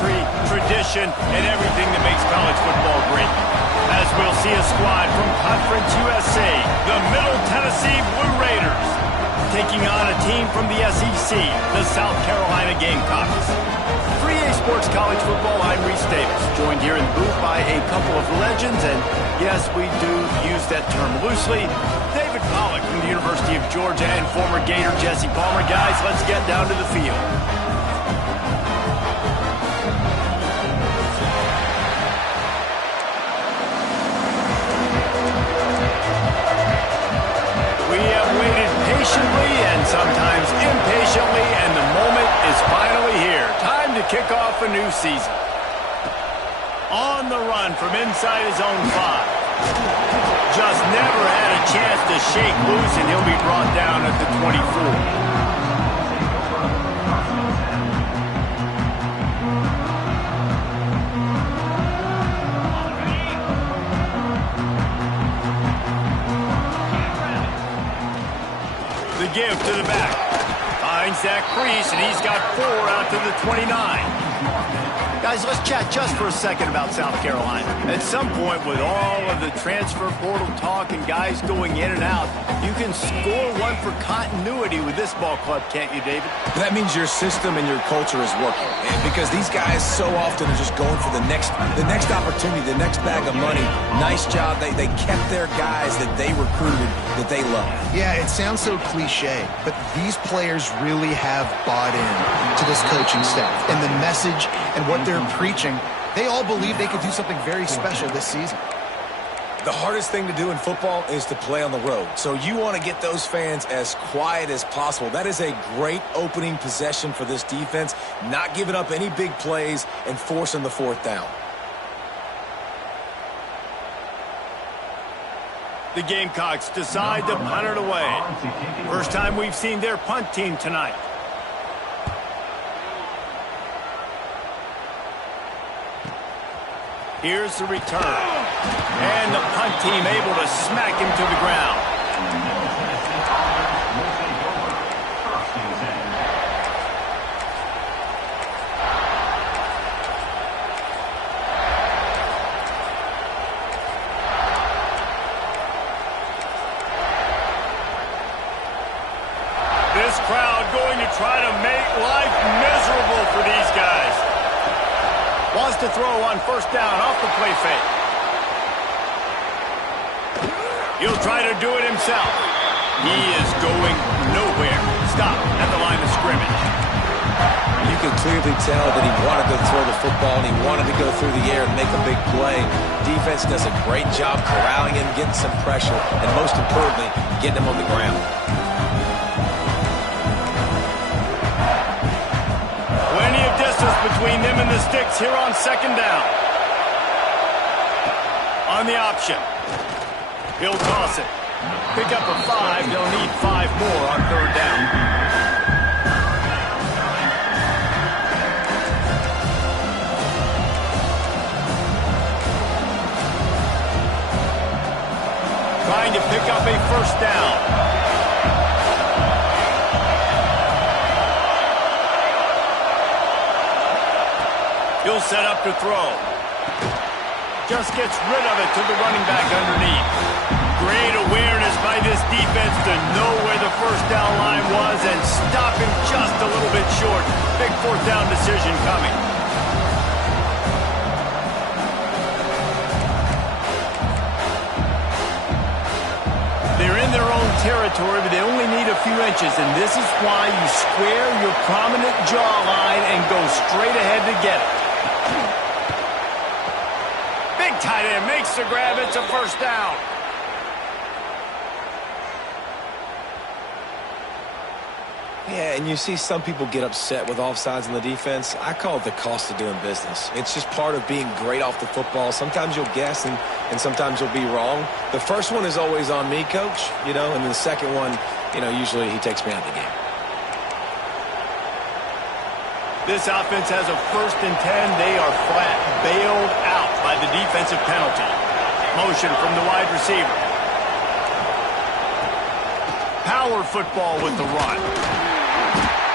history, tradition, and everything that makes college football great. As we'll see a squad from Conference USA, the Middle Tennessee Blue Raiders, taking on a team from the SEC, the South Carolina Gamecocks. For EA Sports College Football, I'm Reese Davis, joined here in the booth by a couple of legends, and yes, we do use that term loosely. David Pollack from the University of Georgia and former Gator Jesse Palmer. Guys, let's get down to the field. Patiently and sometimes impatiently, and the moment is finally here. Time to kick off a new season. On the run from inside his own 5. Just never had a chance to shake loose, and he'll be brought down at the 24. Give to the back. Finds Zach Priest, and he's got 4 out to the 29. Guys, let's chat just for a second about South Carolina. At some point, with all of the transfer portal talk and guys going in and out, you can score one for continuity with this ball club, can't you, David? That means your system and your culture is working. And because these guys so often are just going for the next opportunity, the next bag of money. Nice job. They kept their guys that they recruited, that they love. Yeah, it sounds so cliche, but these players really have bought in to this coaching staff and the message and what they're preaching. They all believe they could do something very special this season. The hardest thing to do in football is to play on the road. So you want to get those fans as quiet as possible. That is a great opening possession for this defense, not giving up any big plays and forcing the 4th down. The Gamecocks decide to punt it away. First time we've seen their punt team tonight. Here's the return. And the punt team able to smack him to the ground. This crowd going to try to make life miserable for these guys. Wants to throw on 1st down off the play fake. He'll try to do it himself. He is going nowhere. Stop at the line of scrimmage. You can clearly tell that he wanted to throw the football and he wanted to go through the air and make a big play. Defense does a great job corralling him, getting some pressure, and most importantly, getting him on the ground. Plenty of distance between them and the sticks here on 2nd down. On the option. He'll toss it. Pick up a 5. They'll need 5 more on 3rd down. Trying to pick up a 1st down. He'll set up to throw. Just gets rid of it to the running back underneath. Great awareness by this defense to know where the 1st down line was and stop him just a little bit short. Big 4th down decision coming. They're in their own territory, but they only need a few inches, and this is why you square your prominent jawline and go straight ahead to get it. Big tight end makes the grab. It's a 1st down. Yeah, and you see some people get upset with offsides in the defense. I call it the cost of doing business. It's just part of being great off the football. Sometimes you'll guess and sometimes you'll be wrong. The first one is always on me, Coach, and then the second one, usually he takes me out of the game. This offense has a 1st and 10. They are flat bailed out by the defensive penalty. Motion from the wide receiver. Power football with the run.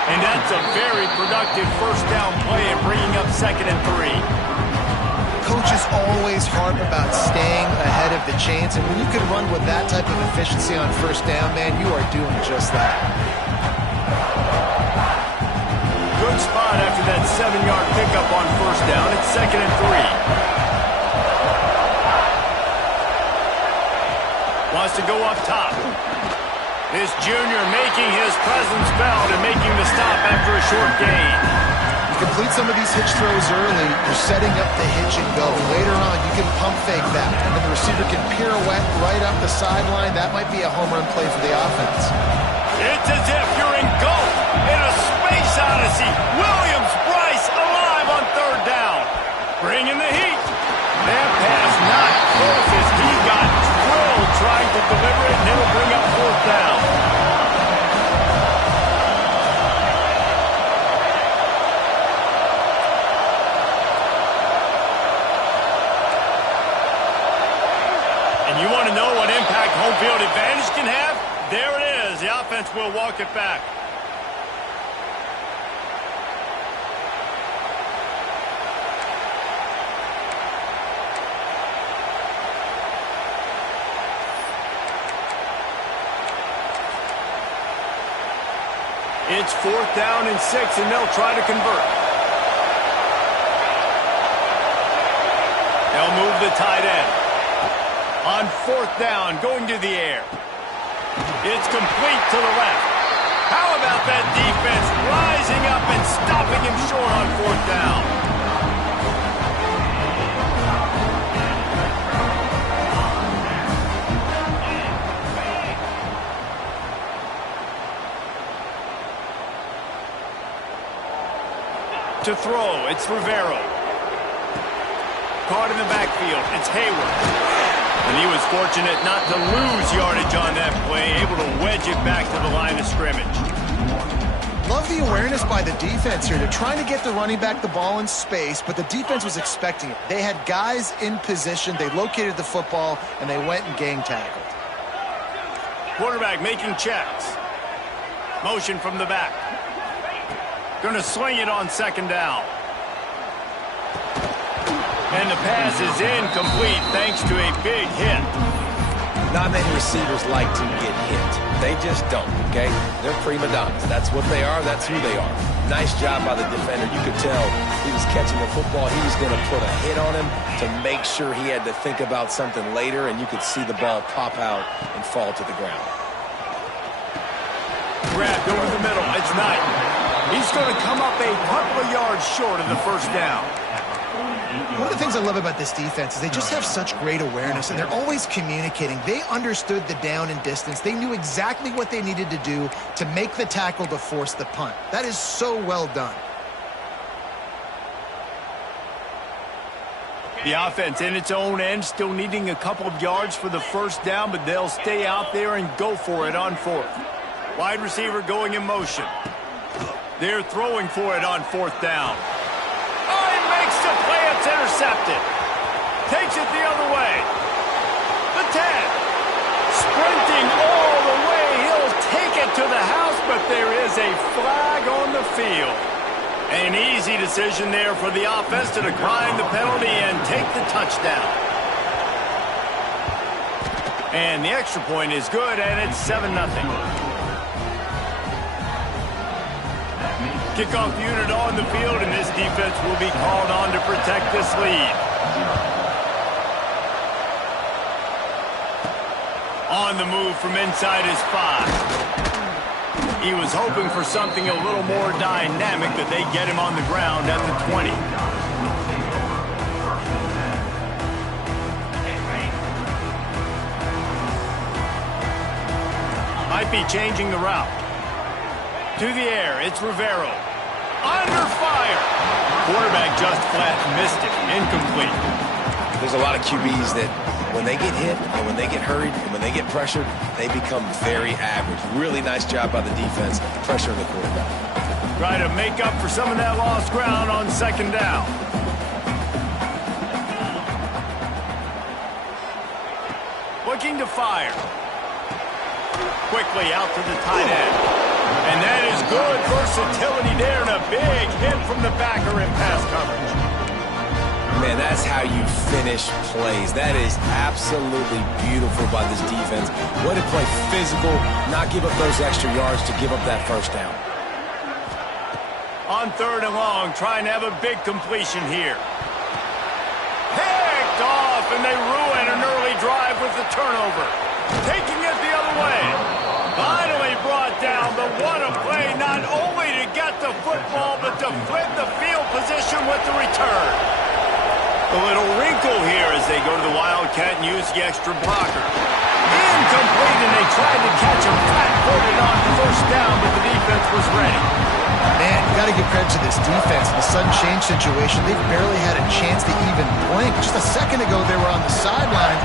And that's a very productive first down play and bringing up 2nd and 3. Coaches always harp about staying ahead of the chains, and when you can run with that type of efficiency on first down, man, you are doing just that. Good spot after that 7-yard pickup on first down. It's 2nd and 3. Wants to go up top. This junior making his presence felt and making the stop after a short gain. You complete some of these hitch throws early, you're setting up the hitch and go. Later on, you can pump fake that, and then the receiver can pirouette right up the sideline. That might be a home run play for the offense. It's as if you're engulfed in a space odyssey. Williams-Brice alive on 3rd down. Bringing the heat. That pass not close as he got drilled trying to deliver it, and it'll bring up 4th down. And you want to know what impact home field advantage can have? There it is. The offense will walk it back. It's 4th down and 6, and they'll try to convert. They'll move the tight end. On 4th down, going to the air. It's complete to the left. How about that defense rising up and stopping him short on 4th down? To throw, it's Rivero. Caught in the backfield, it's Hayward. And he was fortunate not to lose yardage on that play, able to wedge it back to the line of scrimmage. Love the awareness by the defense here. They're trying to get the running back the ball in space, but the defense was expecting it. They had guys in position, they located the football, and they went and gang tackled. Quarterback making checks. Motion from the back. Going to sling it on 2nd down. And the pass is incomplete thanks to a big hit. Not many receivers like to get hit. They just don't, okay? They're prima donnas. That's what they are. That's who they are. Nice job by the defender. You could tell he was catching the football. He was going to put a hit on him to make sure he had to think about something later, and you could see the ball pop out and fall to the ground. Grabbed over the middle. It's Knight. He's going to come up a couple of yards short of the first down. One of the things I love about this defense is they just have such great awareness, and they're always communicating. They understood the down and distance. They knew exactly what they needed to do to make the tackle to force the punt. That is so well done. The offense in its own end, still needing a couple of yards for the first down, but they'll stay out there and go for it on 4th. Wide receiver going in motion. They're throwing for it on 4th down. Oh, he makes the play. It's intercepted. Takes it the other way. The 10. Sprinting all the way. He'll take it to the house, but there is a flag on the field. An easy decision there for the offense to decline the penalty and take the touchdown. And the extra point is good, and it's 7-0. Kickoff unit on the field, and this defense will be called on to protect this lead. On the move from inside his 5. He was hoping for something a little more dynamic, that they get him on the ground at the 20. Might be changing the route. To the air, it's Rivero. Under fire. Quarterback just flat missed it. Incomplete. There's a lot of QBs that when they get hit and when they get hurried and when they get pressured, they become very average. Really nice job by the defense pressuring the quarterback. Try to make up for some of that lost ground on 2nd down. Looking to fire. Quickly out to the tight end. And that is good versatility there, and a big hit from the backer in pass coverage. Man, that's how you finish plays. That is absolutely beautiful by this defense. Way to play physical, not give up those extra yards to give up that first down. On 3rd and long, trying to have a big completion here. Picked off, and they ruin an early drive with the turnover. Taking it the other way. Finally brought down, but what a play, not only to get the football, but to flip the field position with the return. A little wrinkle here as they go to the Wildcat and use the extra blocker. Incomplete, and they tried to catch him flat-footed on 1st down, but the defense was ready. Man, you got to give credit to this defense. In the sudden change situation, they've barely had a chance to even blink. Just a second ago, they were on the sideline.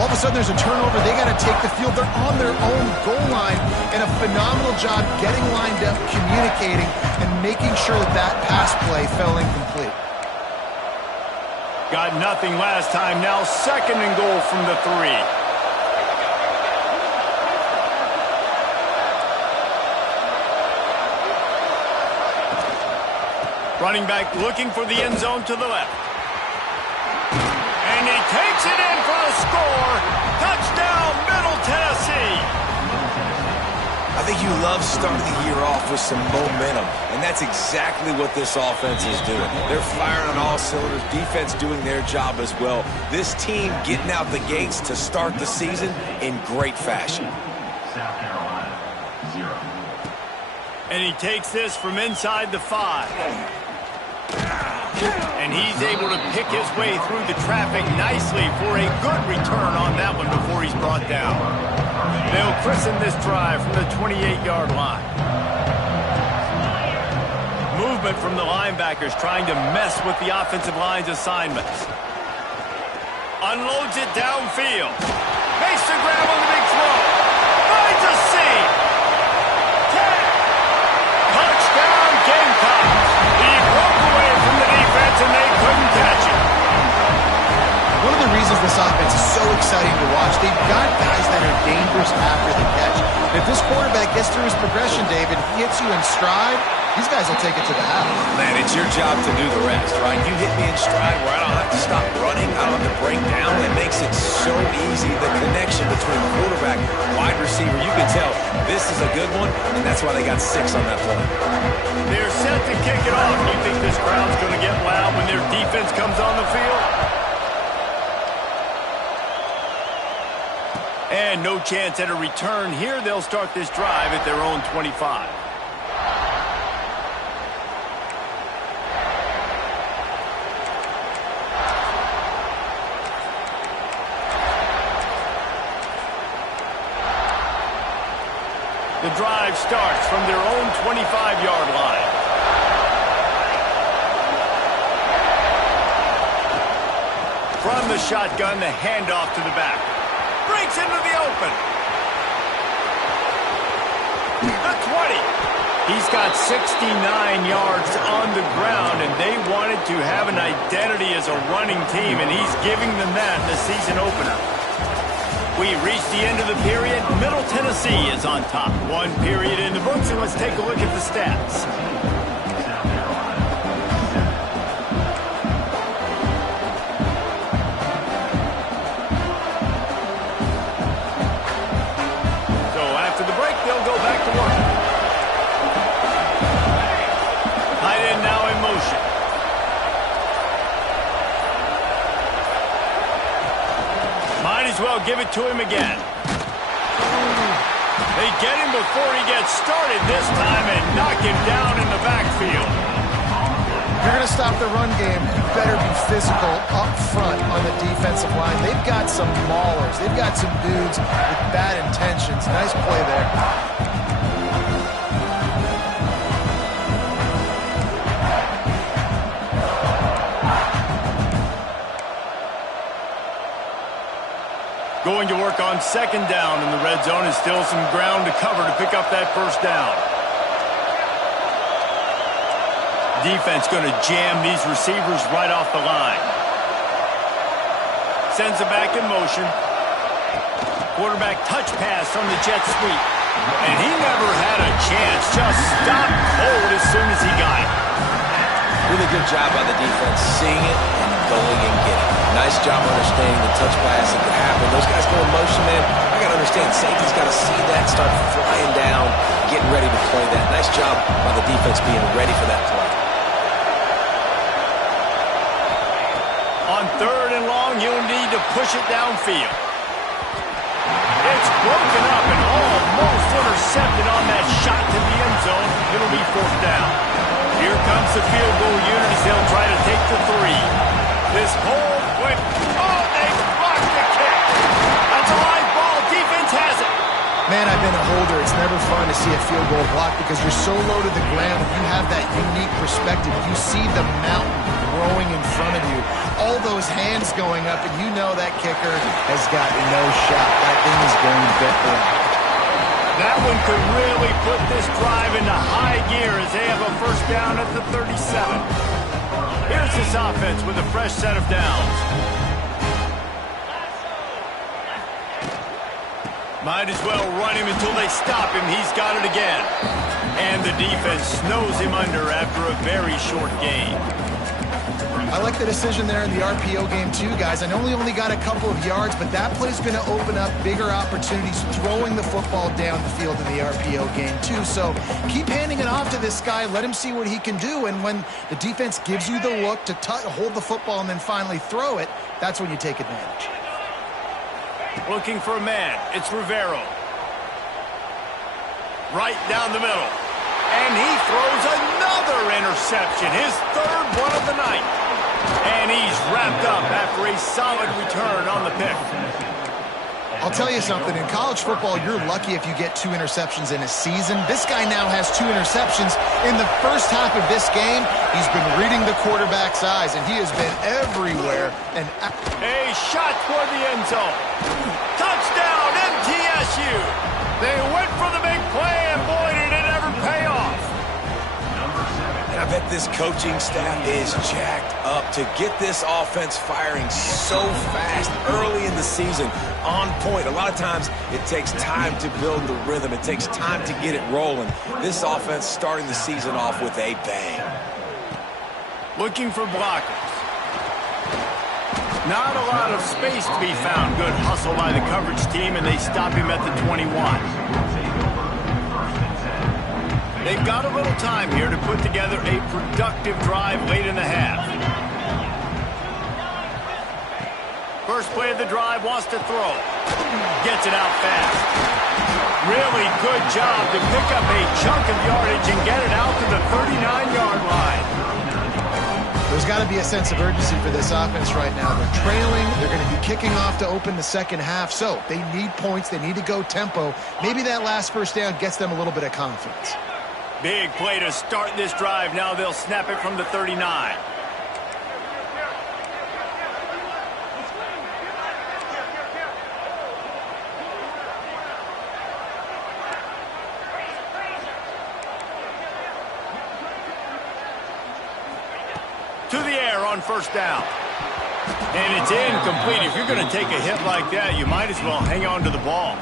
All of a sudden, there's a turnover. They got to take the field. They're on their own goal line, and a phenomenal job getting lined up, communicating, and making sure that that pass play fell incomplete. Got nothing last time. Now 2nd and goal from the 3. Running back looking for the end zone to the left. And he takes it in for a score. Touchdown, Middle Tennessee. I think you love starting the year off with some momentum, and that's exactly what this offense is doing. They're firing on all cylinders, defense doing their job as well. This team getting out the gates to start the season in great fashion. South Carolina, 0. And he takes this from inside the 5. And he's able to pick his way through the traffic nicely for a good return on that one before he's brought down. They'll christen this drive from the 28-yard line. Movement from the linebackers trying to mess with the offensive line's assignments. Unloads it downfield. Makes the grab on the big throw. Finds a seam. Touchdown, Gamecocks. He broke away from the defense, and they couldn't catch him. One of the reasons this offense is so exciting to watch, they've got guys that are dangerous after the catch. If this quarterback gets through his progression, David, he hits you in stride, these guys will take it to the house. Man, it's your job to do the rest, right? You hit me in stride where I don't have to stop running, I don't have to break down. It makes it so easy. The connection between quarterback, wide receiver, you can tell this is a good one, and that's why they got 6 on that play. They're set to kick it off. You think this crowd's going to get loud when their defense comes on the field? And no chance at a return here. They'll start this drive at their own 25. The drive starts from their own 25-yard line. From the shotgun, the handoff to the back. Breaks into the open. The 20. He's got 69 yards on the ground, and they wanted to have an identity as a running team, and he's giving them that in the season opener. We reached the end of the period. Middle Tennessee is on top. 1 period in the books, and let's take a look at the stats. So after the break, they'll go back to work. Tight end now in motion. Might as well give it to him again. They get him before he gets started this time and knock him down in the backfield. If you're going to stop the run game, you better be physical up front on the defensive line. They've got some maulers. They've got some dudes with bad intentions. Nice play there. Going to work on 2nd down in the red zone, and still some ground to cover to pick up that 1st down. Defense going to jam these receivers right off the line. Sends it back in motion. Quarterback touch pass on the jet sweep. And he never had a chance. Just stopped cold as soon as he got it. Really good job by the defense, seeing it and going and getting it. Nice job understanding the touch pass that could happen. Those guys go in motion, man. I got to understand, safety's got to see that, start flying down, getting ready to play that. Nice job by the defense being ready for that play. On 3rd and long, you'll need to push it downfield. It's broken up and almost intercepted on that shot to the end zone. It'll be 4th down. Here comes the field goal unit as they'll try to take the 3. This whole quick. Oh, they blocked the kick. That's a live ball. Defense has it. Man, I've been a holder. It's never fun to see a field goal block because you're so low to the ground. You have that unique perspective. You see the mountain growing in front of you. All those hands going up, and you know that kicker has got no shot. That thing is going to get there. That one could really put this drive into high gear as they have a 1st down at the 37. Here's this offense with a fresh set of downs. Might as well run him until they stop him. He's got it again. And the defense snows him under after a very short game. I like the decision there in the RPO game too, guys. I know he only got a couple of yards, but that play's going to open up bigger opportunities throwing the football down the field in the RPO game too. So keep handing it off to this guy. Let him see what he can do. And when the defense gives you the look to hold the football and then finally throw it, that's when you take advantage. Looking for a man. It's Rivero. Right down the middle. And he throws another interception. His 3rd one of the night. And he's wrapped up after a solid return on the pick. I'll tell you something. In college football, you're lucky if you get 2 interceptions in a season. This guy now has 2 interceptions. In the first half of this game, he's been reading the quarterback's eyes, and he has been everywhere. And a shot toward the end zone. Touchdown, MTSU. They went for the big play, and boy, did it ever pay off. And I bet this coaching staff is jacked up to get this offense firing so fast early in the season, on point. A lot of times it takes time to build the rhythm. It takes time to get it rolling. This offense starting the season off with a bang. Looking for blockers. Not a lot of space to be found. Good hustle by the coverage team, and they stop him at the 21. They've got a little time here to put together a productive drive late in the half. First play of the drive, wants to throw. Gets it out fast. Really good job to pick up a chunk of yardage and get it out to the 39-yard line. There's got to be a sense of urgency for this offense right now. They're trailing. They're going to be kicking off to open the second half. So they need points. They need to go tempo. Maybe that last 1st down gets them a little bit of confidence. Big play to start this drive. Now they'll snap it from the 39. To the air on 1st down. And it's incomplete. If you're going to take a hit like that, you might as well hang on to the ball.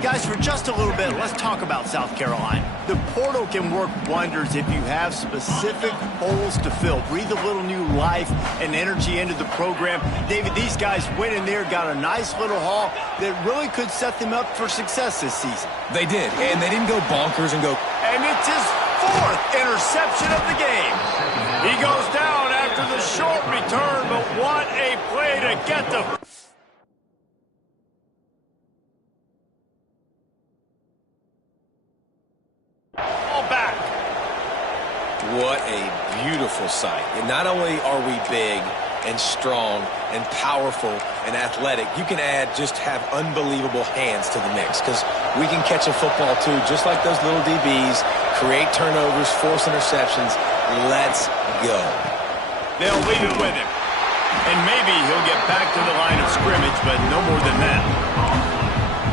Guys, for just a little bit, let's talk about South Carolina. The portal can work wonders if you have specific holes to fill. Breathe a little new life and energy into the program. David, these guys went in there, got a nice little haul that really could set them up for success this season. They did, and they didn't go bonkers and go. And it's his 4th interception of the game. He goes down after the short return, but what a play to get the... back. What a beautiful sight. And not only are we big and strong and powerful and athletic, you can just have unbelievable hands to the mix, because we can catch a football too, just like those little DBs, create turnovers, force interceptions. Let's go. They'll leave it with him. And maybe he'll get back to the line of scrimmage, but no more than that.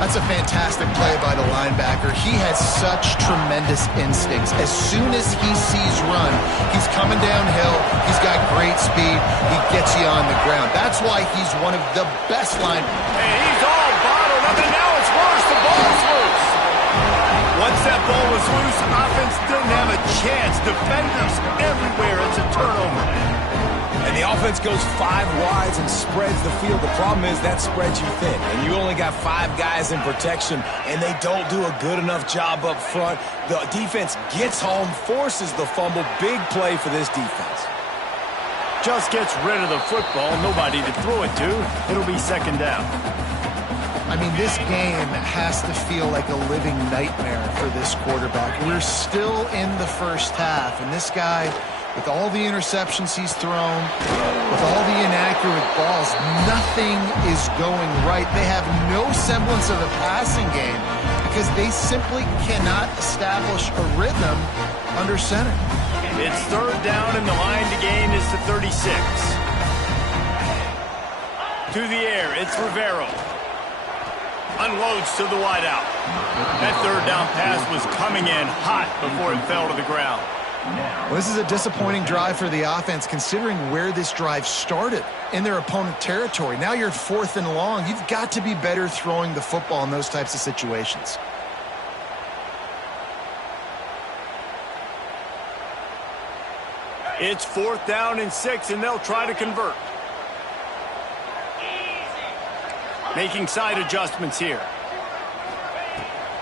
That's a fantastic play by the linebacker. He has such tremendous instincts. As soon as he sees run, he's coming downhill. He's got great speed. He gets you on the ground. That's why he's one of the best linebackers. And he's all bottled up, and now it's worse. The ball's loose. Once that ball was loose, offense didn't have a chance. Defenders everywhere. It's a turnover. And the offense goes 5 wides and spreads the field. The problem is that spreads you thin. And you only got 5 guys in protection, and they don't do a good enough job up front. The defense gets home, forces the fumble. Big play for this defense. Just gets rid of the football. Nobody to throw it to. It'll be second down. I mean, this game has to feel like a living nightmare for this quarterback. We're still in the first half, and this guy, with all the interceptions he's thrown, with all the inaccurate balls, nothing is going right. They have no semblance of a passing game because they simply cannot establish a rhythm under center. It's third down, and the line to gain is to 36. To the air, it's Rivero. Unloads to the wideout. That third down pass was coming in hot before it fell to the ground. Well, this is a disappointing drive for the offense considering where this drive started in their opponent territory. Now you're 4th and long. You've got to be better throwing the football in those types of situations. It's 4th down and 6, and they'll try to convert. Making side adjustments here.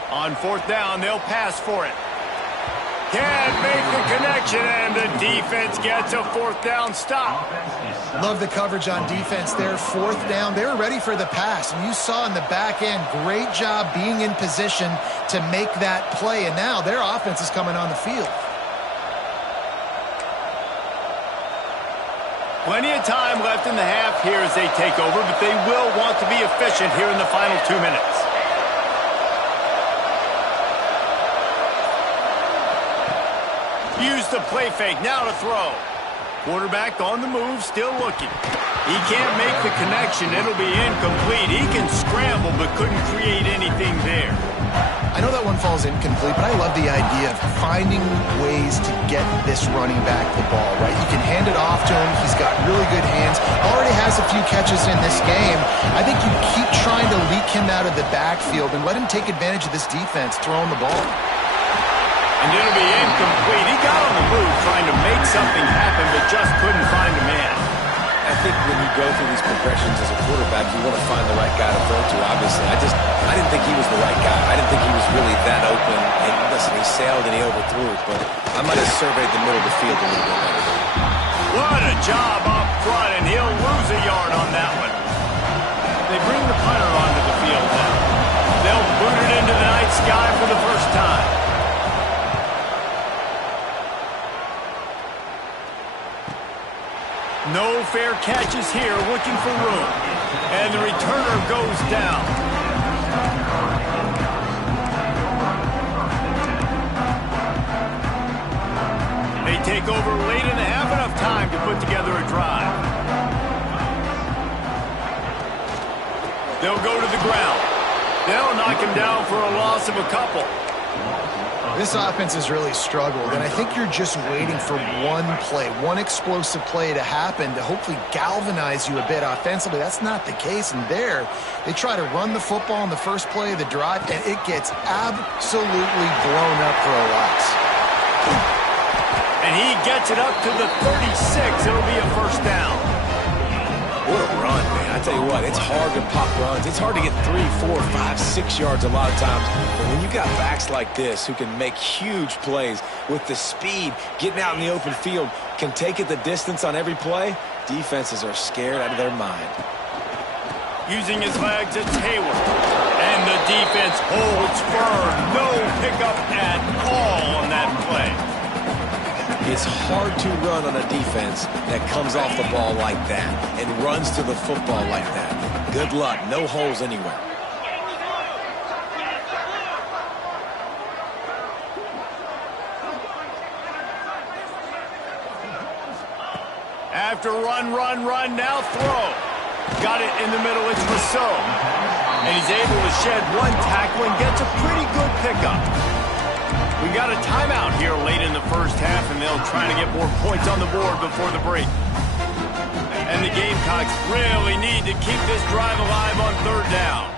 On 4th down, they'll pass for it. Can't make the connection, and the defense gets a 4th down stop. Love the coverage on defense there. 4th down, they were ready for the pass. And you saw in the back end, great job being in position to make that play. And now their offense is coming on the field. Plenty of time left in the half here as they take over, but they will want to be efficient here in the final 2 minutes. Use the play fake, now to throw. Quarterback on the move, still looking. He can't make the connection, it'll be incomplete. He can scramble, but couldn't create anything there. I know that one falls incomplete, but I love the idea of finding ways to get this running back the ball, right? You can hand it off to him. He's got really good hands. Already has a few catches in this game. I think you keep trying to leak him out of the backfield and let him take advantage of this defense throwing the ball. And it'll be incomplete. He got on the move trying to make something happen, but just couldn't find a man. I think when you go through these progressions as a quarterback, you want to find the right guy to throw to, obviously. I didn't think he was the right guy. I didn't think he was really that open. And listen, he sailed and he overthrew it, but I might have surveyed the middle of the field a little bit better. What a job up front, and he'll lose a yard on that one. They bring the punter onto the field now. They'll boot it into the night sky for the first time. No fair catches here, looking for room. And the returner goes down. They take over late and have enough time to put together a drive. They'll go to the ground. They'll knock him down for a loss of a couple. This offense has really struggled, and I think you're just waiting for one play, one explosive play to happen to hopefully galvanize you a bit offensively. That's not the case, and there, they try to run the football in the first play of the drive, and it gets absolutely blown up for a loss. And he gets it up to the 36. It'll be a first down. What a run, man. I tell you what, it's hard to pop runs. It's hard to get 3, 4, 5, 6 yards a lot of times. But when you got backs like this who can make huge plays with the speed, getting out in the open field, can take it the distance on every play, defenses are scared out of their mind. Using his legs, it's Hayward. And the defense holds firm. No pickup at all on that play. It's hard to run on a defense that comes off the ball like that and runs to the football like that. Good luck. No holes anywhere. After run, now throw. Got it in the middle, it's Rousseau. And he's able to shed one tackle and gets a pretty good pickup. We got a timeout here late in the first half, and they'll try to get more points on the board before the break. And the Gamecocks really need to keep this drive alive on third down.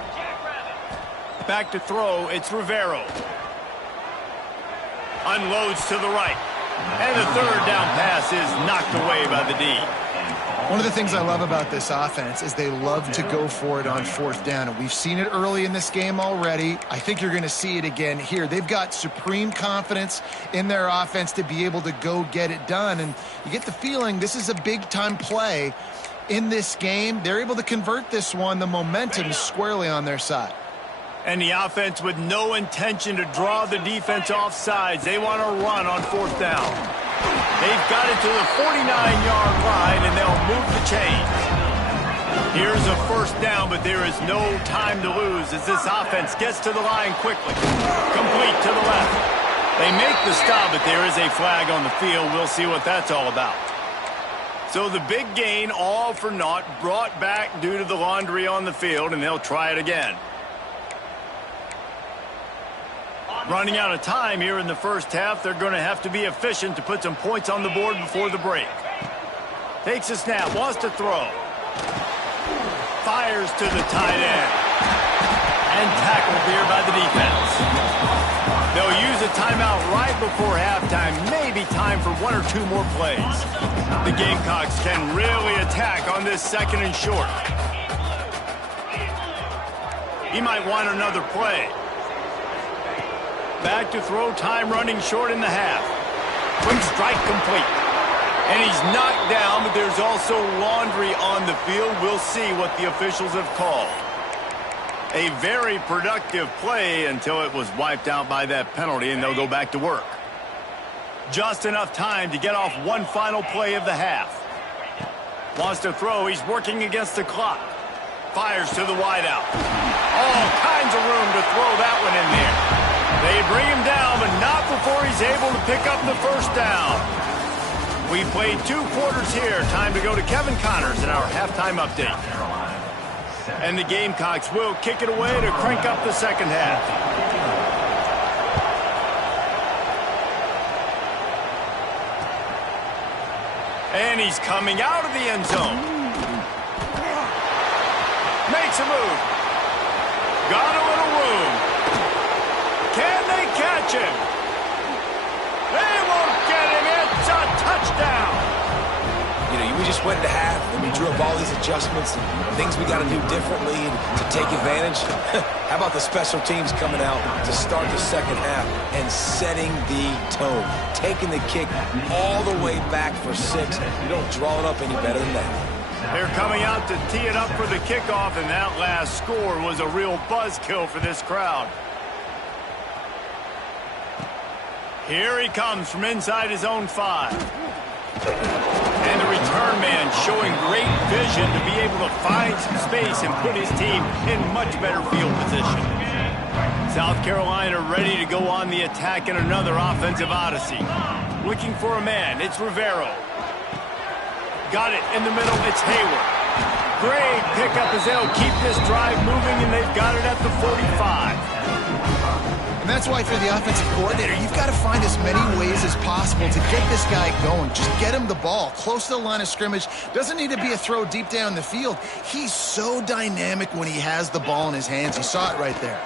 Back to throw, it's Rivero. Unloads to the right. And the third down pass is knocked away by the D. One of the things I love about this offense is they love to go for it on fourth down, and we've seen it early in this game already. I think you're going to see it again here. They've got supreme confidence in their offense to be able to go get it done, and you get the feeling this is a big-time play in this game. They're able to convert this one. The momentum is squarely on their side. And the offense with no intention to draw the defense off sides. They want to run on fourth down. They've got it to the 49-yard line, and they'll move the chains. Here's a first down, but there is no time to lose as this offense gets to the line quickly. Complete to the left. They make the stop, but there is a flag on the field. We'll see what that's all about. So the big gain, all for naught, brought back due to the laundry on the field, and they'll try it again. Running out of time here in the first half. They're going to have to be efficient to put some points on the board before the break. Takes a snap, wants to throw. Fires to the tight end. And tackled here by the defense. They'll use a timeout right before halftime. Maybe time for one or two more plays. The Gamecocks can really attack on this second and short. He might want another play. Back to throw, time running short in the half. Quick strike complete. And he's knocked down, but there's also laundry on the field. We'll see what the officials have called. A very productive play until it was wiped out by that penalty, and they'll go back to work. Just enough time to get off one final play of the half. Wants to throw, he's working against the clock. Fires to the wideout. All kinds of room to throw that one in there. They bring him down, but not before he's able to pick up the first down. We played 2 quarters here. Time to go to Kevin Connors in our halftime update. And the Gamecocks will kick it away to crank up the second half. And he's coming out of the end zone. Makes a move. Got a little room. Can they catch him? They won't get him. It's a touchdown. You know, we just went to half, and we drew up all these adjustments and things we got to do differently to take advantage. How about the special teams coming out to start the second half and setting the tone, taking the kick all the way back for 6. You don't draw it up any better than that. They're coming out to tee it up for the kickoff, and that last score was a real buzzkill for this crowd. Here he comes from inside his own 5. And the return man showing great vision to be able to find some space and put his team in much better field position. South Carolina ready to go on the attack in another offensive odyssey. Looking for a man, it's Rivero. Got it in the middle, it's Hayward. Great pickup as they'll keep this drive moving, and they've got it at the 45. And that's why for the offensive coordinator, you've got to find as many ways as possible to get this guy going. Just get him the ball close to the line of scrimmage. Doesn't need to be a throw deep down the field. He's so dynamic when he has the ball in his hands. You saw it right there.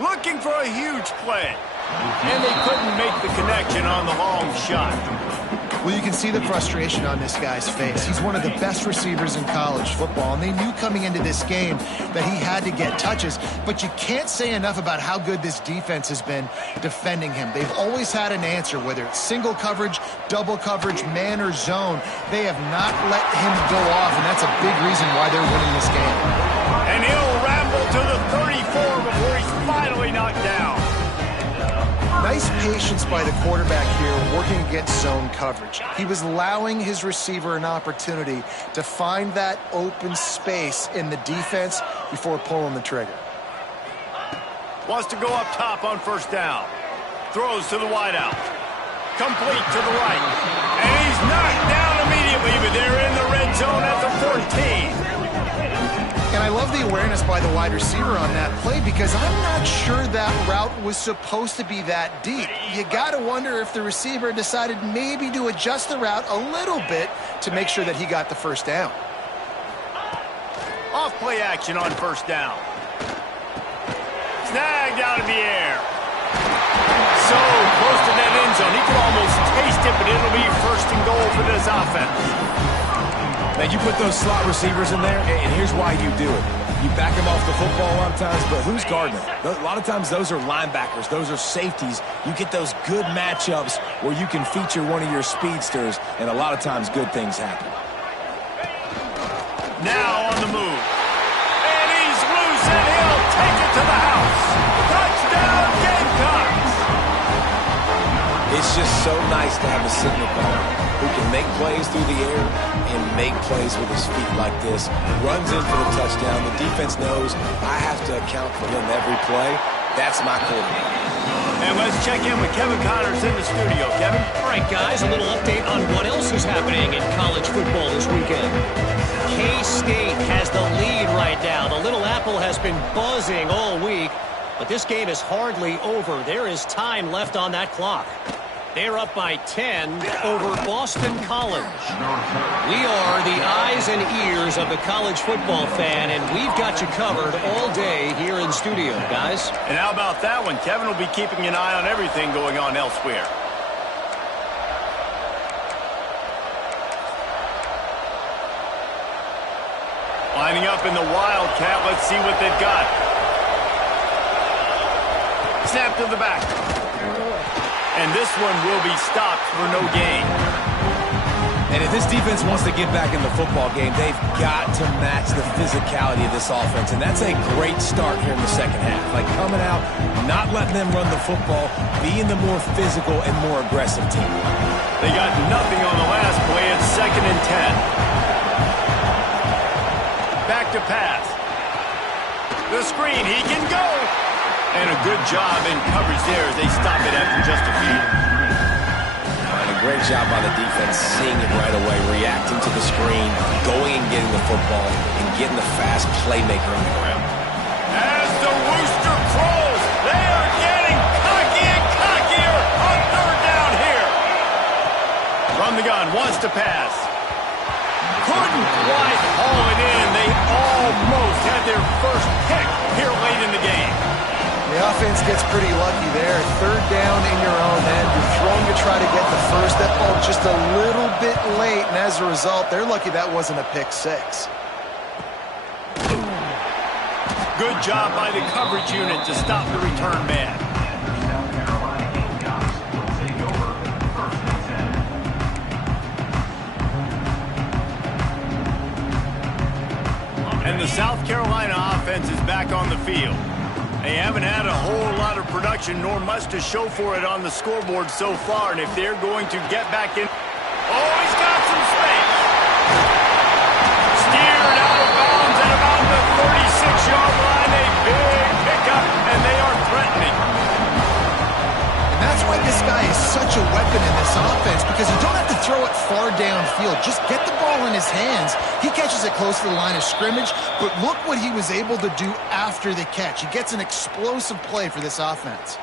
Looking for a huge play. And they couldn't make the connection on the long shot. Well, you can see the frustration on this guy's face. He's one of the best receivers in college football, and they knew coming into this game that he had to get touches, but you can't say enough about how good this defense has been defending him. They've always had an answer, whether it's single coverage, double coverage, man or zone. They have not let him go off, and that's a big reason why they're winning this game. And he'll ramble to the 34 before he's finally knocked down. Nice patience by the quarterback here working against zone coverage. He was allowing his receiver an opportunity to find that open space in the defense before pulling the trigger. Wants to go up top on first down. Throws to the wideout. Complete to the right. And he's knocked down immediately, but they're in the red zone at the 14. And I love the awareness by the wide receiver on that play because I'm not sure that route was supposed to be that deep. You got to wonder if the receiver decided maybe to adjust the route a little bit to make sure that he got the first down. Off play action on first down. Snagged out of the air. So close to that end zone. He could almost taste it, but it'll be first and goal for this offense. Man, you put those slot receivers in there, and here's why you do it. You back them off the football a lot of times, but who's guarding them? A lot of times those are linebackers. Those are safeties. You get those good matchups where you can feature one of your speedsters, and a lot of times good things happen. Now on the move. And he's loose, and he'll take it to the house. Touchdown, Gamecocks! It's just so nice to have a signal caller who can make plays through the air and make plays with his feet like this. Runs in for the touchdown. The defense knows I have to account for him every play. That's my quarterback. And let's check in with Kevin Connors in the studio. Kevin? All right, guys, a little update on what else is happening in college football this weekend. K-State has the lead right now. The Little Apple has been buzzing all week, but this game is hardly over. There is time left on that clock. They're up by 10 over Boston College. We are the eyes and ears of the college football fan, and we've got you covered all day here in studio, guys. And how about that one? Kevin will be keeping an eye on everything going on elsewhere. Lining up in the Wildcat. Let's see what they've got. Snap to the back. And this one will be stopped for no gain. And if this defense wants to get back in the football game, they've got to match the physicality of this offense. And that's a great start here in the second half. Like coming out, not letting them run the football, being the more physical and more aggressive team. They got nothing on the last play. It's 2nd and 10. Back to pass. The screen, he can go. And a good job in coverage there as they stop it after just a few. And a great job by the defense, seeing it right away, reacting to the screen, going and getting the football, and getting the fast playmaker on the ground. As the rooster crows, they are getting cocky and cockier on 3rd down here. From the gun, wants to pass. Couldn't quite haul it in. They almost had their first pick here late in the game. The offense gets pretty lucky there. 3rd down in your own end. You're throwing to try to get the first. That ball just a little bit late, and as a result, they're lucky that wasn't a pick 6. Good job by the coverage unit to stop the return man. And the South Carolina offense is back on the field. They haven't had a whole lot of production, nor much to show for it on the scoreboard so far. And if they're going to get back in... Oh, he's got some space. Steered out of bounds at about the 36-yard line. A big pickup, and they are threatening. And that's why this guy is such a weapon in this offense, because you don't have to throw it far downfield. Just get the ball in his hands. He catches it close to the line of scrimmage, but look what he was able to do after the catch. He gets an explosive play for this offense.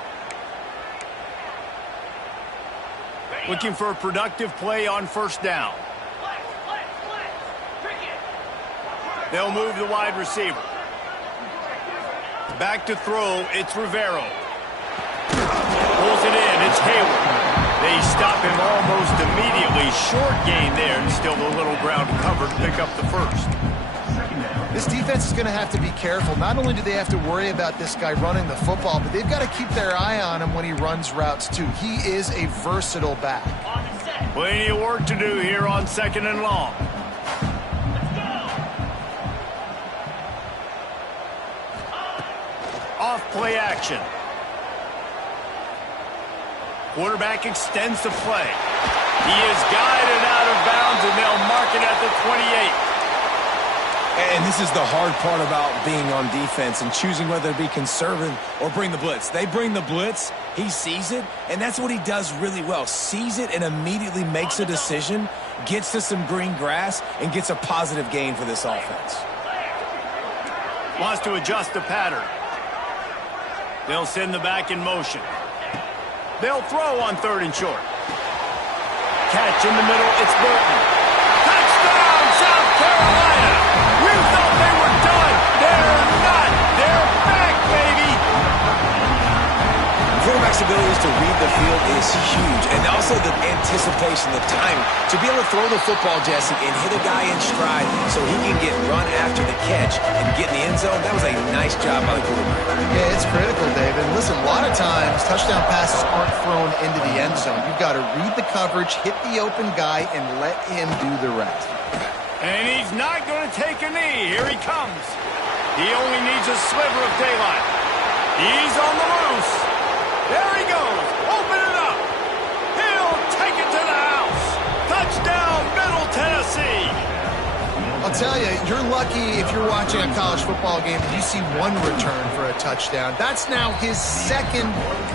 Looking for a productive play on 1st down. They'll move the wide receiver. Back to throw, it's Rivero. Pulls it in, it's Hayward. They stop him almost immediately. Short gain there, and still a little ground covered. Pick up the first. This defense is going to have to be careful. Not only do they have to worry about this guy running the football, but they've got to keep their eye on him when he runs routes too. He is a versatile back. Plenty of work to do here on 2nd and long. Off play action. Quarterback extends the play. He is guided out of bounds, and they'll mark it at the 28. And this is the hard part about being on defense and choosing whether to be conservative or bring the blitz. They bring the blitz, he sees it, and that's what he does really well. Sees it and immediately makes a decision, gets to some green grass, and gets a positive gain for this offense. Wants to adjust the pattern. They'll send the back in motion. They'll throw on 3rd and short. Catch in the middle, it's Burton. Touchdown, South Carolina! We thought they were done. They're not. They're back, baby! The quarterback's ability is to read is huge. And also the anticipation, the timing. To be able to throw the football, Jesse, and hit a guy in stride so he can get run after the catch and get in the end zone, that was a nice job by the quarterback. Yeah, it's critical, David. Listen, a lot of times touchdown passes aren't thrown into the end zone. You've got to read the coverage, hit the open guy, and let him do the rest. And he's not going to take a knee. Here he comes. He only needs a sliver of daylight. He's on the loose. There he goes. Open it up. He'll take it to the house. Touchdown, Middle Tennessee. I'll tell you, you're lucky if you're watching a college football game and you see one return for a touchdown. That's now his second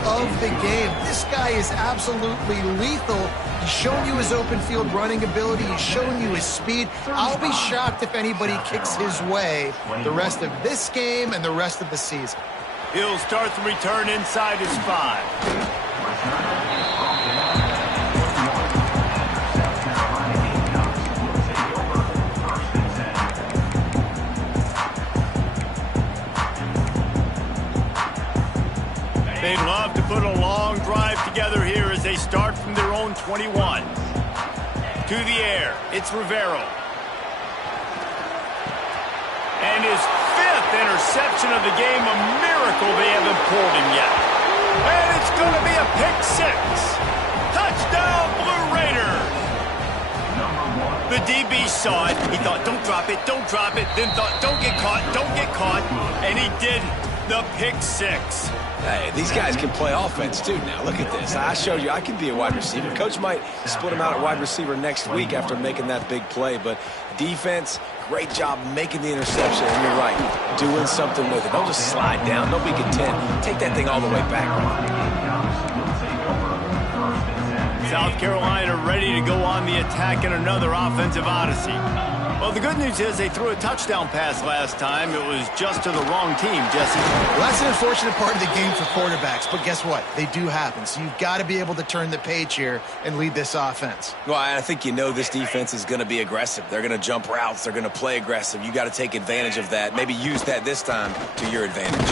of the game. This guy is absolutely lethal. He's shown you his open field running ability. He's shown you his speed. I'll be shocked if anybody kicks his way the rest of this game and the rest of the season. He'll start the return inside his 5. They'd love to put a long drive together here as they start from their own 21. To the air, it's Rivero. And his 5th interception of the game, a miracle they haven't pulled him yet. And it's going to be a pick 6. Touchdown, Blue Raiders. The DB saw it. He thought, don't drop it, don't drop it. Then thought, don't get caught, don't get caught. And he did the pick 6. Hey, these guys can play offense, too, now. Look at this. I showed you I can be a wide receiver. Coach might split him out at wide receiver next week after making that big play. But defense, great job making the interception. And you're right, doing something with it. Don't just slide down. Don't be content. Take that thing all the way back. South Carolina ready to go on the attack in another offensive odyssey. Well, the good news is they threw a touchdown pass last time. It was just to the wrong team, Jesse. Well, that's an unfortunate part of the game for quarterbacks, but guess what? They do happen. So you've got to be able to turn the page here and lead this offense. Well, I think you know this defense is going to be aggressive. They're going to jump routes. They're going to play aggressive. You got to take advantage of that. Maybe use that this time to your advantage.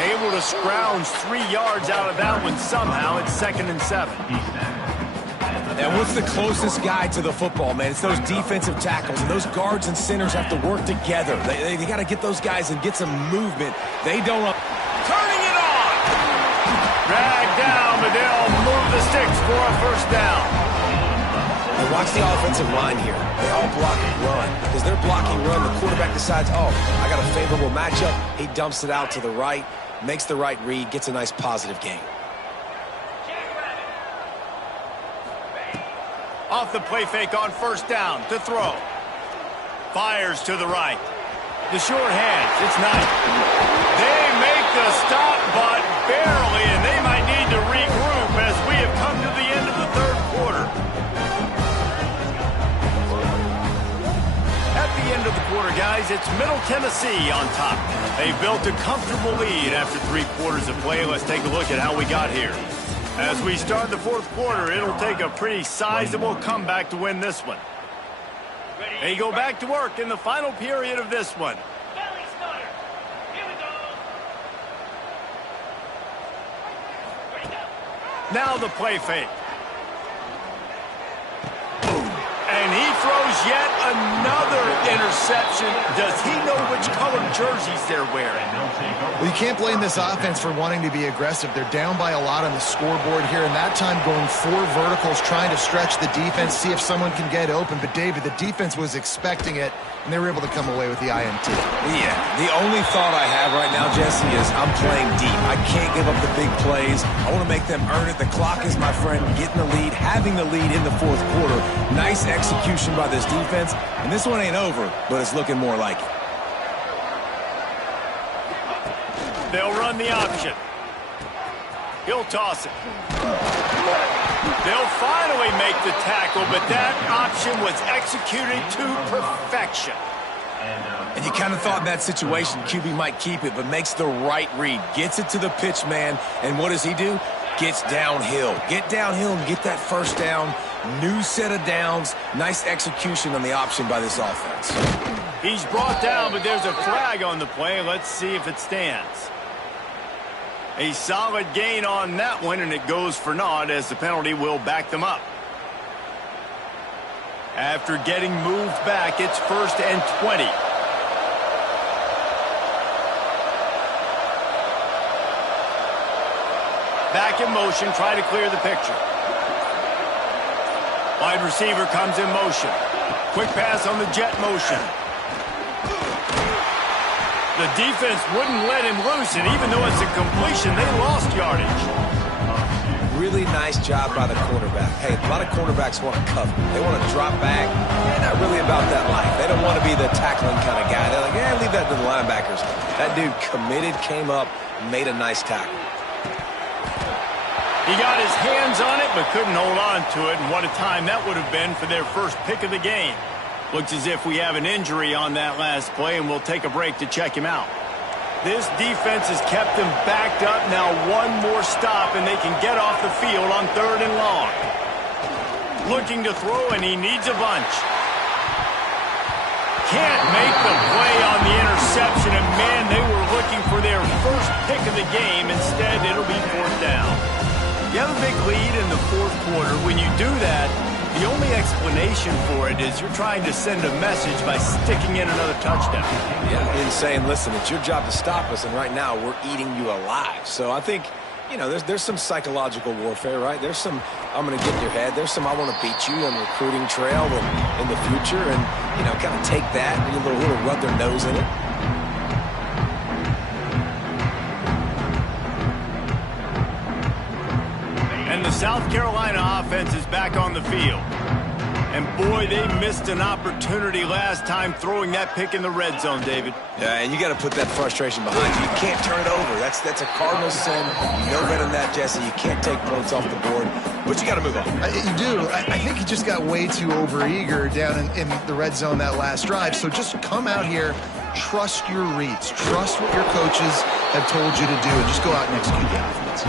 Able to scrounge 3 yards out of that one somehow. It's 2nd and 7. And what's the closest guy to the football, man? It's those defensive tackles, and those guards and centers have to work together. They got to get those guys and get some movement. They don't... Turning it on! Dragged down, but they'll move the sticks for a first down. And watch the offensive line here. They all block and run. Because they're blocking run, the quarterback decides, oh, I got a favorable matchup. He dumps it out to the right, makes the right read, gets a nice positive gain. Off the play fake on first down to throw. Fires to the right. The short hands, it's Knight. They make the stop, but barely, and they might need to regroup as we have come to the end of the 3rd quarter. At the end of the quarter, guys, it's Middle Tennessee on top. They built a comfortable lead after 3 quarters of play. Let's take a look at how we got here. As we start the 4th quarter, it'll take a pretty sizable comeback to win this one. They go back to work in the final period of this one. Now the play fake. And he throws yet another interception. Does he know which color jerseys they're wearing? Well, you can't blame this offense for wanting to be aggressive. They're down by a lot on the scoreboard here, and that time going 4 verticals, trying to stretch the defense, see if someone can get open. But, David, the defense was expecting it, and they were able to come away with the INT. Yeah, the only thought I have right now, Jesse, is I'm playing deep. I can't give up the big plays. I want to make them earn it. The clock is my friend. Getting the lead, having the lead in the 4th quarter. Nice execution by this defense. And this one ain't over, but it's looking more like it. They'll run the option. He'll toss it. They'll finally make the tackle, but that option was executed to perfection. And you kind of thought in that situation QB might keep it, but makes the right read. Gets it to the pitch man, and what does he do? Gets downhill. Get downhill and get that first down. New set of downs. Nice execution on the option by this offense. He's brought down, but there's a flag on the play. Let's see if it stands. A solid gain on that one, and it goes for naught as the penalty will back them up. After getting moved back, it's 1st and 20. Back in motion, try to clear the picture. Wide receiver comes in motion. Quick pass on the jet motion. The defense wouldn't let him loose, and even though it's a completion, they lost yardage. Really nice job by the quarterback. Hey, a lot of quarterbacks want to cover. They want to drop back. They're not really about that life. They don't want to be the tackling kind of guy. They're like, yeah, leave that to the linebackers. That dude committed, came up, made a nice tackle. He got his hands on it, but couldn't hold on to it, and what a time that would have been for their first pick of the game. Looks as if we have an injury on that last play, and we'll take a break to check him out. This defense has kept them backed up. Now one more stop, and they can get off the field on 3rd and long. Looking to throw, and he needs a bunch. Can't make the play on the interception, and man, they were looking for their first pick of the game. Instead, it'll be 4th down. You have a big lead in the 4th quarter. When you do that, the only explanation for it is you're trying to send a message by sticking in another touchdown. Yeah, and saying, listen, it's your job to stop us, and right now we're eating you alive. So I think, you know, there's some psychological warfare, right? There's some, I'm going to get in your head. There's some, I want to beat you on the recruiting trail in the future, and, you know, kind of take that and a little rub their nose in it. And the South Carolina offense is back on the field. And boy, they missed an opportunity last time throwing that pick in the red zone, David. Yeah, and you got to put that frustration behind you. You can't turn it over. That's a Cardinal sin. You know better than that, Jesse. You can't take points off the board, but you got to move on. You do. I think he just got way too overeager down in the red zone that last drive. So just come out here, trust your reads, trust what your coaches have told you to do, and just go out and execute the offense.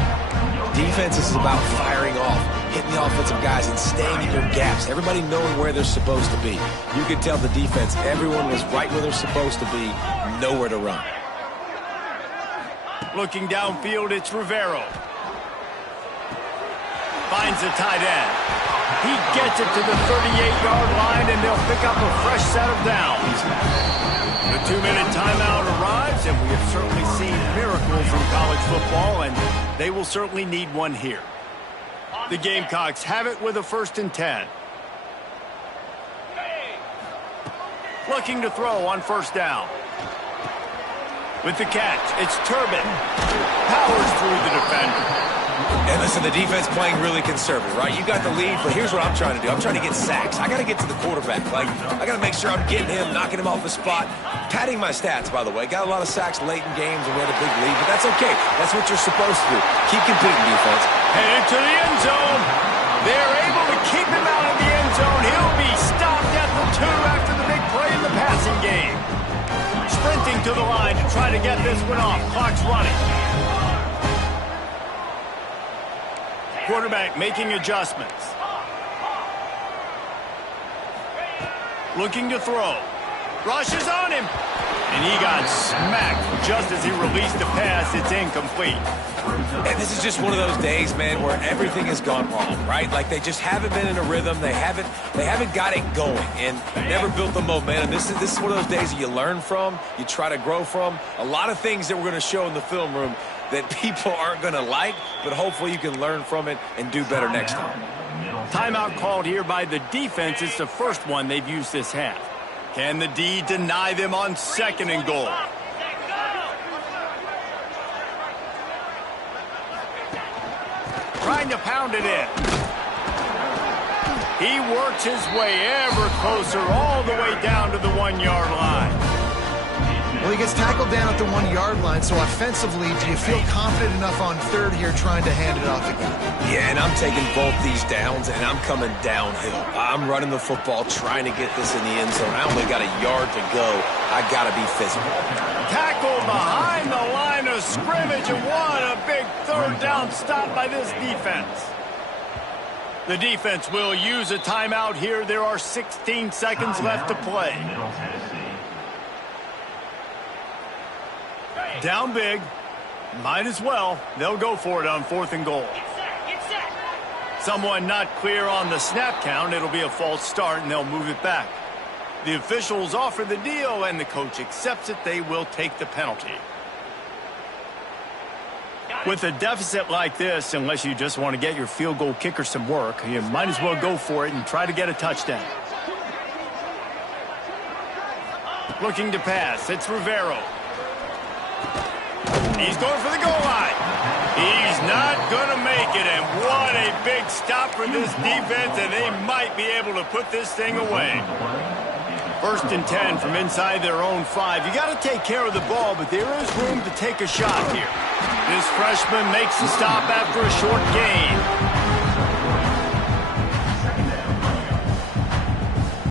Defense is about firing off, hitting the offensive guys, and staying in your gaps. Everybody knowing where they're supposed to be. You could tell the defense, everyone was right where they're supposed to be, nowhere to run. Looking downfield, it's Rivero. Finds the tight end. He gets it to the 38-yard line, and they'll pick up a fresh set of downs. The 2-minute timeout arrives, and we have certainly seen miracles in college football, and they will certainly need one here. The Gamecocks have it with a 1st and 10. Looking to throw on 1st down. With the catch, it's Turbin. Powers through the defender. And listen, the defense playing really conservative, right? You got the lead, but here's what I'm trying to do. I'm trying to get sacks. I got to get to the quarterback. Like, I got to make sure I'm getting him, knocking him off the spot. Padding my stats, by the way. Got a lot of sacks late in games, and we had a big lead, but that's okay. That's what you're supposed to do. Keep competing, defense. Headed to the end zone. They're able to keep him out of the end zone. He'll be stopped at the 2 after the big play in the passing game. Sprinting to the line to try to get this one off. Clock's running. Quarterback making adjustments. Looking to throw. Rushes on him. And he got smacked just as he released the pass. It's incomplete. And this is just one of those days, man, where everything has gone wrong, right? Like they just haven't been in a rhythm. They haven't got it going and never built the momentum. This is one of those days that you learn from, you try to grow from. A lot of things that we're going to show in the film room that people aren't going to like, but hopefully you can learn from it and do better next time. Timeout called here by the defense. It's the first one they've used this half. Can the D deny them on 2nd and goal? Trying to pound it in. He works his way ever closer all the way down to the 1-yard line. Well, he gets tackled down at the 1-yard line, so offensively, do you feel confident enough on 3rd here trying to hand it off again? Yeah, and I'm taking both these downs, and I'm coming downhill. I'm running the football, trying to get this in the end zone. I only got a yard to go. I got to be physical. Tackled behind the line of scrimmage, and what a big 3rd down stop by this defense. The defense will use a timeout here. There are 16 seconds left to play. Down big. Might as well. They'll go for it on 4th and goal. Someone not clear on the snap count. It'll be a false start, and they'll move it back. The officials offer the deal, and the coach accepts it. They will take the penalty. With a deficit like this, unless you just want to get your field goal kicker some work, you might as well go for it and try to get a touchdown. Looking to pass. It's Rivero. He's going for the goal line. He's not going to make it, and what a big stop for this defense, and they might be able to put this thing away. 1st and 10 from inside their own 5. You got to take care of the ball, but there is room to take a shot here. This freshman makes the stop after a short gain.